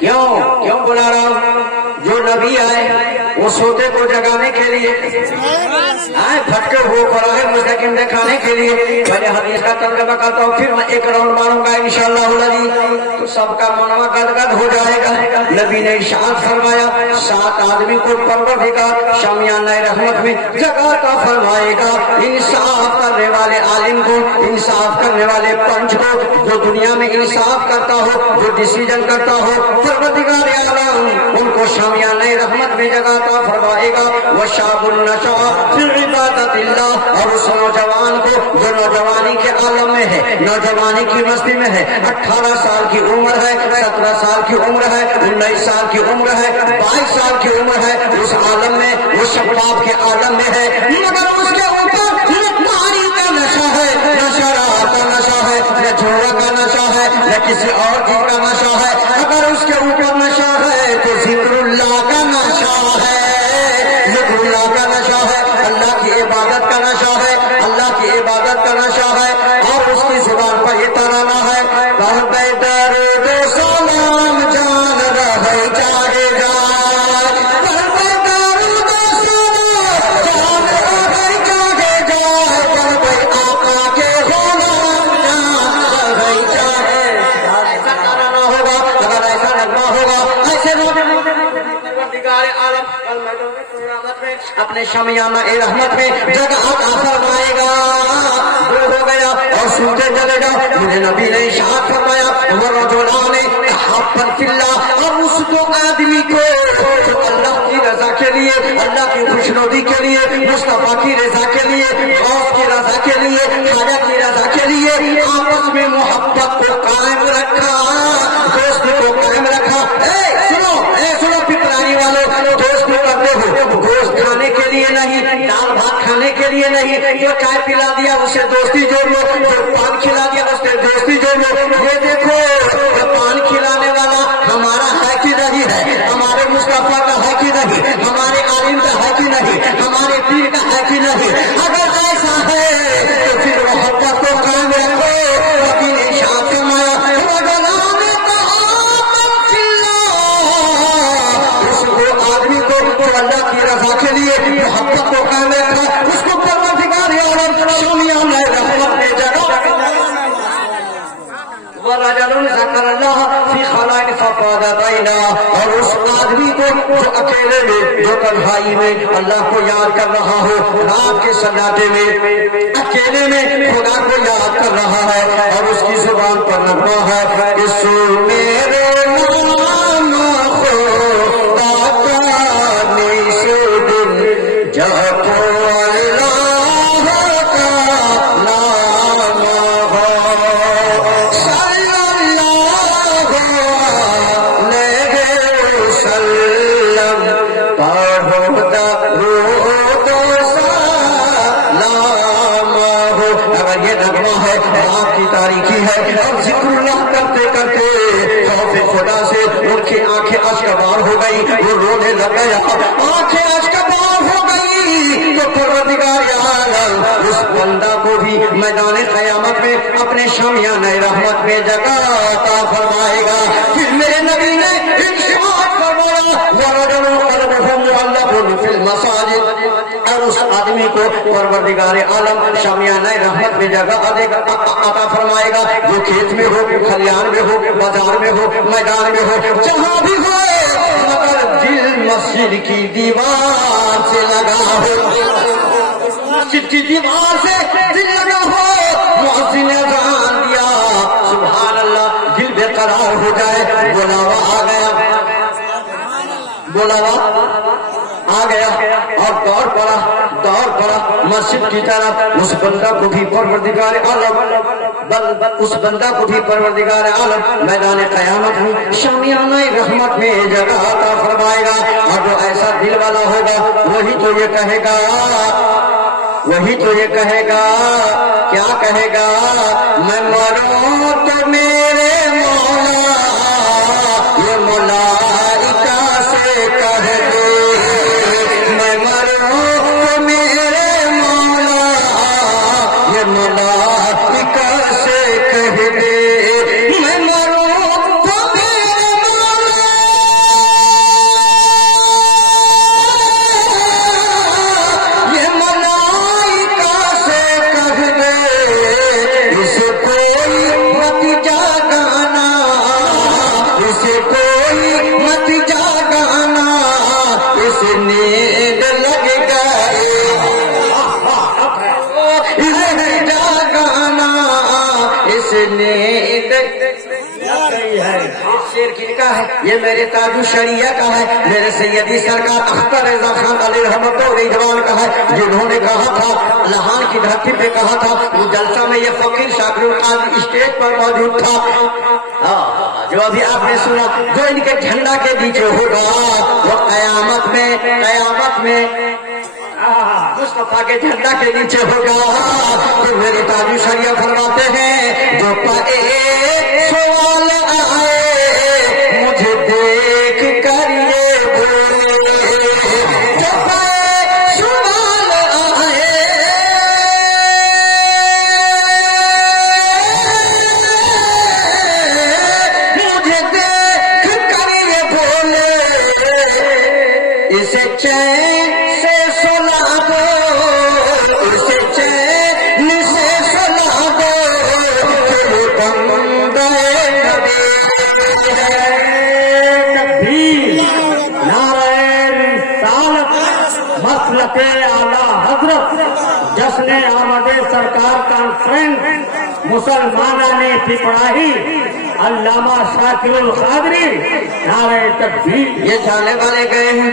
کیوں بلا رہا ہوں؟ جو نبی آئے وہ سوتے کو جگانے کے لیے آئے، پھٹکے ہو قرآن مستقیم دکھانے کے لیے. پہلے حدیث کا ترجمہ کرتا ہوں، پھر میں ایک راؤنڈ ماروں گا انشاءاللہ العزیز، تو سب کا منوا گدگد ہو جائے گا. نبی نے ارشاد فرمایا 7 آدمی کو پروردگار شامیانہ رحمت میں جگہ کا فرمائے گا. انصاف کرنے والے عالم کو، انصاف کرنے والے پنچ کو، جو دنیا میں انصاف کرتا ہو، جو ڈیسیجن کرتا ہو، پروردگار عالم ان کو شامیانہ رحمت میں جگہ عطا فرمائے گا. وشاب النشاء فی عبادت اللہ، اور اس نوجوان کو جو نوجوانی کے عالم میں ہے، نوجوانی کی مستی میں ہے، 18 سال کی عمر ہے، 17 سال کی عمر ہے، 19 سال کی عمر ہے، 22 سال کی عمر ہے، اس عالم میں، اس شباب کے عالم میں ہے، مگر اس کے اوپر نہ پانی کا نشہ ہے، نہ شراب کا نشہ ہے، نہ جوا کا نشہ ہے، نہ کسی اور چیز کا نشہ ہے. اگر اس کے اوپر نشہ ہے تو ذکر اللہ کا نشہ ہے، ذکر اللہ کا نشہ ہے، اللہ کی عبادت کا نشہ ہے، اللہ کی عبادت کا نشہ ہے. اور اس کی زبان پر یہ ترانہ ہے، بے درود و سلام جان رہے جاگے جائے، بے درود و سلام جان رہے جاگے جائے، بے آقا کے غلام جان رہے جائے. ایسا ترانہ ہوگا، اگر ایسا نغمہ ہوگا، ایسے پروردگار عالم اپنے شامیانہ رحمت میں جگہ عطا فرمائے گا. وہ ہو گیا اور سوتے چلے گا. مجھے نبی نے ارشاد فرمایا ورجلان تحابا فی اللہ، اور اس 2 آدمی کو جو اللہ کی رضا کے لیے، اللہ کی خوشنودی کے لیے، مصطفیٰ کی رضا کے لیے، غوث کی رضا کے لیے، خواجہ کی رضا کے لیے آپس میں محبت کو قائم رکھا، دوست کو قائم رکھا. سنو پترانی والوں، دوست کرتے ہو گوشت کھانے کے لیے نہیں، دال بھات کھانے کے لیے نہیں. جو چائے پلا دیا اسے دوستی جوڑ لو، جو پان کھلا دیا اس سے دوستی جوڑ لو. یہ دیکھو پان کھلانے والا ہمارا ہے کہ نہیں ہے، ہمارے مصطفیٰ کا ہے کہ نہیں، ہمارے عالم کا ہے کہ نہیں، ہمارے پیر کا ہے کہ نہیں. اگر ایسا ہے تو پھر محبت کو قائم رکھو. نبی نے ارشاد فرمایا آدمی کو اللہ کی رضا کے لیے محبت کو قائم رکھا، اس کو پروردگار عالم شامیانہ رحمت میں جگہ. ورجل ذکر اللہ فی خلاء فقال بینا، اور اس آدمی کو جو اکیلے میں، جو تنہائی میں اللہ کو یاد کر رہا ہو، رات کے سناٹے میں اکیلے میں خدا کو یاد کر رہا ہے، اور اس کی زبان پر نغمہ ہے اس میرے نام خدا کا نیش دل جاکو اللہ کا نام ہو، صلی اللہ علیہ وسلم پڑھو درود و سلام ہو. اگر یہ نغمہ ہے، آپ کی تاریخی ہے، اور ذکر اللہ کرتے کرتے خوف خدا سے ان کی آنکھیں اشکبار ہو گئی، وہ رونے لگ گیا، آنکھیں اشکبار ہو گئی. تو پروردگار عالم اس بندہ کو بھی میدان قیامت میں اپنے شامیانہ رحمت میں جگہ عطا فرمائے گا. پھر میرے نبی نے ارشاد فرمایا ورجل قلبه معلق فی المساجد، اور اس آدمی کو پروردگار عالم شامیانہ رحمت میں جگہ عطا فرمائے گا، جو کھیت میں ہو، کھلیان میں ہو، بازار میں ہو، میدان میں ہو، جہاں بھی ہو، مگر دل مسجد کی دیوار سے لگا ہو، مسجد کی دیوار سے دل لگا ہو. مؤذن نے اذان دیا، سبحان اللہ، دل بے قرار ہو جائے، بلاوا آ گیا، بلاوا آ گیا اور دوڑ پڑا مسجد کی طرف. اس بندہ کو بھی پروردگار عالم، اس بندہ کو بھی پروردگار عالم میدان قیامت میں شامیانہ رحمت میں جگہ عطا فرمائے گا. اور جو ایسا دل والا ہوگا وہی تو یہ کہے گا، وہی تو یہ کہے گا، کیا کہے گا، میں مروں تو میرے مولا یہ ملائکہ سے کہہ دے، میں مروں تو میرے مولا یہ ملائکہ سے کہہ دے، میں مروں تو میرے مولا شیر کن کا ہے؟ یہ میرے تاج الشریعہ کا ہے، میرے سیدی سرکار اختر رضا خان علیہ رحمت و رضوان کا ہے، جنہوں نے کہا تھا لہان کی دھرتی پہ کہا تھا، وہ جلسہ میں یہ فقیر شاکر القادری اسٹیج پر موجود تھا، جو ابھی آپ نے سنا، جو ان کے جھنڈا کے نیچے ہوگا وہ قیامت میں مصطفیٰ کے جھنڈا کے نیچے ہوگا۔ تو میرے تاج الشریعہ فرماتے ہیں جو پائے سوال آئے مجھے دیکھ کر یہ بولے، جو پائے سوال آئے مجھے دیکھ کر یہ بولے، اسے چین سے سنا دو، اسے چین سے سنا دو، بندے نبی تکبیر، نعرہ رسالت، مسلک اعلیٰ حضرت، جشن آمد سرکار کانفرنس مسلمانہ نے پپڑاہی علامہ شاکر القادری، نعرہ تکبیر۔ یہ جانے والے گئے ہیں